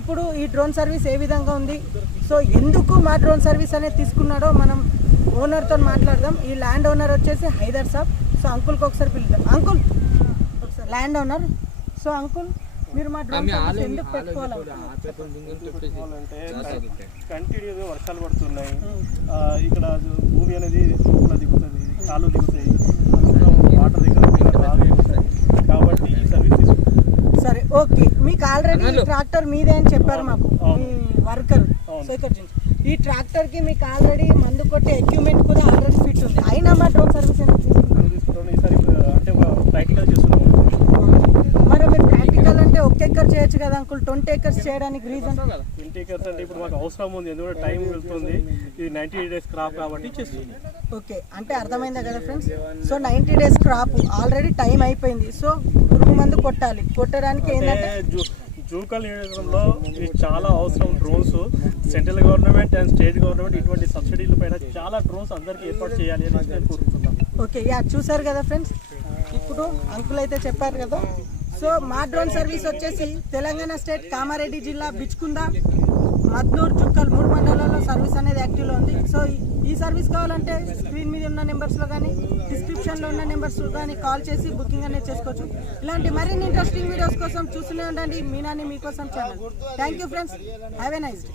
ఇప్పుడు ఈ drone service ఏ విధంగా ఉంది, సో ఎందుకు మా డ్రోన్ సర్వీస్ అనేది తీసుకున్నాడో మనం ఓనర్తో మాట్లాడదాం. ఈ ల్యాండ్ ఓనర్ వచ్చేసి హైదర్ సాబ్. సో అంకుల్కి ఒకసారి పిలుద్దాం. అంకుల్ ఒకసారి ల్యాండ్ ఓనర్. సో అంకుల్ మీరు మా డ్రోన్ సర్వీస్ ఎందుకు పెట్టుకోవాలంటే కంటిన్యూస్ వర్షాలు పడుతున్నాయి, ఇక్కడ భూమి అనేది దిగుతుంది, కాలు దిగుతాయి, వాటర్ దగ్గర కాబట్టి ఈ సర్వీస్ తీసుకుంటాం. సరే ఓకే, మీకు ఆల్రెడీ ట్రాక్టర్ మీదే అని చెప్పారు మాకు మీ వర్కర్. సో ఇక్కడ ఈ ట్రాక్టర్కి మీకు ఆల్రెడీ మందు కొట్టే ఎక్విప్మెంట్ కూడా ఆల్రెడీ ఫిట్ ఉంది, అయినా మా డ్రోన్ సర్వీస్ ఎందుకు తీసుకుంటాం? ఈసారి అంటే ప్రాక్టికల్ చేస్తున్నాం. మరి మీరు ప్రాక్టికల్ అంటే 1 ఎకర్ చేయొచ్చు కదా అంకుల్, 20 acres చేయడానికి రీజన్? 20 acres అంటే ఇప్పుడు మాకు అవసరం ఉంది, ఎందుకంటే టైం వెళ్తుంది, ఇది 90 days క్రాప్ కాబట్టి చేస్తుంది. ఓకే, అంటే అర్థమైందా కదా friends. So 90 days crop already time అయిపోయింది. సో పురుగు మందు కొట్టాలి, కొట్టడానికి ఏంటంటే జూకల్ నియోజకవర్గంలో ఇది చాలా అవసరం. Drones central government and state government ఇటువంటి సబ్సిడీల పైన చాలా డ్రోన్స్ అందరికీ ఏర్పాటు చేయాలి అని నేను కోరుకుంటున్నాను. ఓకే, యా చూసారు కదా ఫ్రెండ్స్, ఇప్పుడు అంకుల్ అయితే చెప్పారు కదా. సో మా డ్రోన్ సర్వీస్ వచ్చేసి తెలంగాణ స్టేట్ కామారెడ్డి జిల్లా బిచ్కుంద, మద్నూర్, జుక్కల్ 3 మండలాల్లో సర్వీస్ అనేది యాక్టివ్లో ఉంది. సో ఈ సర్వీస్ కావాలంటే స్క్రీన్ మీద ఉన్న నెంబర్స్లో కానీ డిస్క్రిప్షన్లో ఉన్న నెంబర్స్లో కానీ కాల్ చేసి బుకింగ్ అనేది చేసుకోవచ్చు. ఇలాంటి మరిన్ని ఇంట్రెస్టింగ్ వీడియోస్ కోసం చూస్తూనే ఉండండి మీనాని మీకోసం channel. Thank you friends, have a nice day.